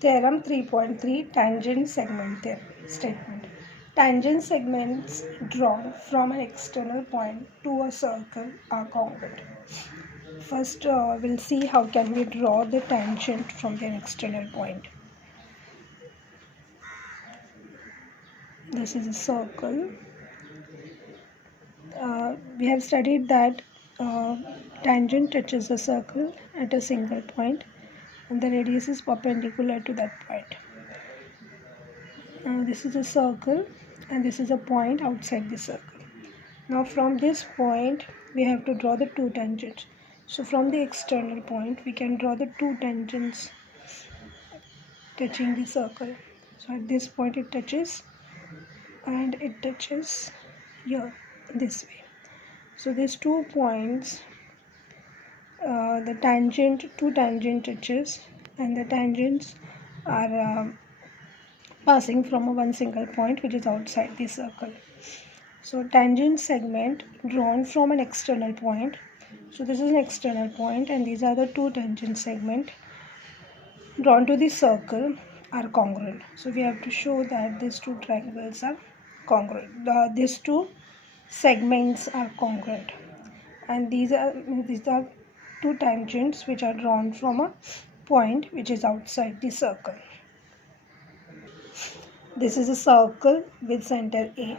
Theorem 3.3 Tangent segment theorem statement. Tangent segments drawn from an external point to a circle are congruent. First, we'll see how can we draw the tangent from an external point. This is a circle. We have studied that tangent touches a circle at a single point and the radius is perpendicular to that point. This is a circle and this is a point outside the circle. Now from this point we have to draw the two tangents. So from the external point we can draw the two tangents touching the circle. So at this point it touches and it touches here this way. So these 2 points, two tangent touches and the tangents are passing from one single point which is outside the circle. So tangent segment drawn from an external point. So this is an external point and these are the two tangent segment drawn to the circle are congruent. So we have to show that these two triangles are congruent. These two segments are congruent and these are two tangents which are drawn from a point which is outside the circle. This is a circle with center A.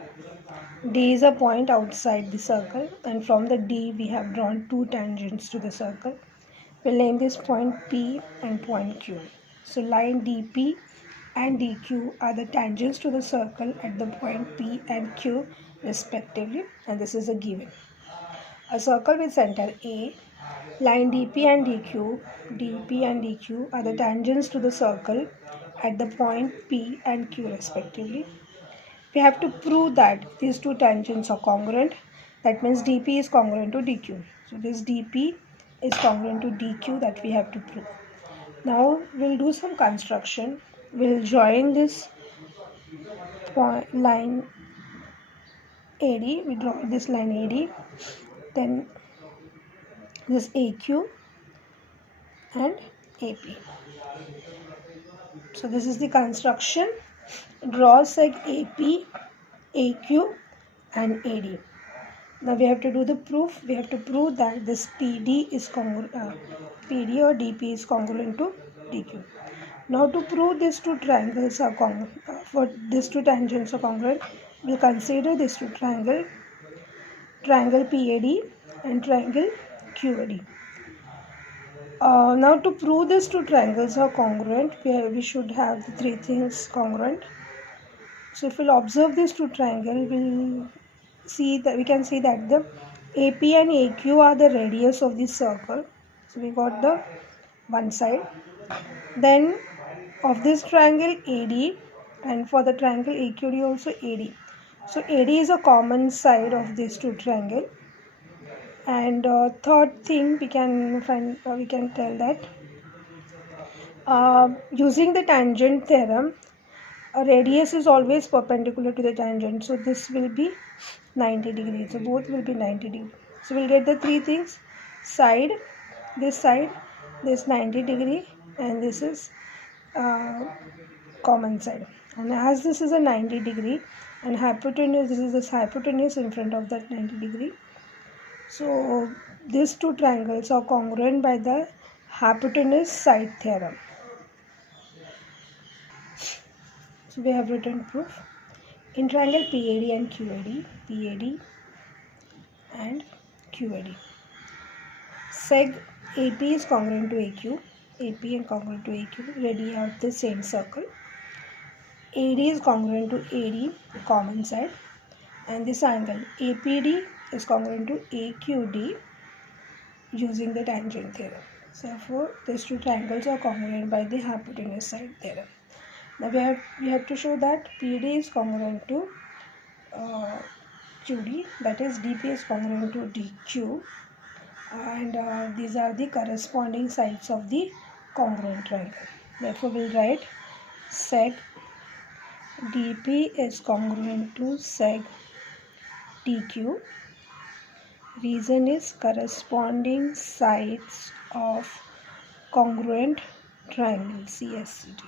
D is a point outside the circle and from the D we have drawn two tangents to the circle. We'll name this point P and point Q. So line DP and DQ are the tangents to the circle at the point P and Q respectively, and this is a given. A circle with center A, line DP and DQ are the tangents to the circle at the point P and Q respectively. We have to prove that these two tangents are congruent. That means DP is congruent to DQ. So this DP is congruent to DQ that we have to prove. Now we'll do some construction. We'll join this point line AD. We draw this line AD. Then this AQ and AP. So this is the construction. Draw seg AP, AQ and AD. Now we have to do the proof. We have to prove that this PD is PD or DP is congruent to DQ. Now to prove these two triangles are congruent, for these two tangents are congruent, we'll consider these two triangle PAD and triangle QAD. Now to prove these two triangles are congruent, we should have the three things congruent. So if we'll observe these two triangles, we can see that the AP and AQ are the radius of this circle. So we got the one side. Then of this triangle AD and for the triangle AQD also AD. So AD is a common side of these two triangles. And third thing we can tell that using the tangent theorem, a radius is always perpendicular to the tangent. So this will be 90 degrees. So both will be 90 degrees. So we'll get the three things: side, this 90 degree, and this is common side. And as this is a 90 degree and hypotenuse, this is the hypotenuse in front of that 90 degree. So these two triangles are congruent by the hypotenuse side theorem. So we have written proof. In triangle PAD and QAD, seg AP is congruent to AQ, AP and congruent to AQ, radii of the same circle. AD is congruent to AD, common side, and this angle APD is congruent to AQD using the tangent theorem. So therefore, these two triangles are congruent by the hypotenuse side theorem. Now we have to show that PD is congruent to QD, that is DP is congruent to DQ, and these are the corresponding sides of the congruent triangle. Therefore, we'll write seg DP is congruent to seg DQ. Reason is corresponding sides of congruent triangle CSCD.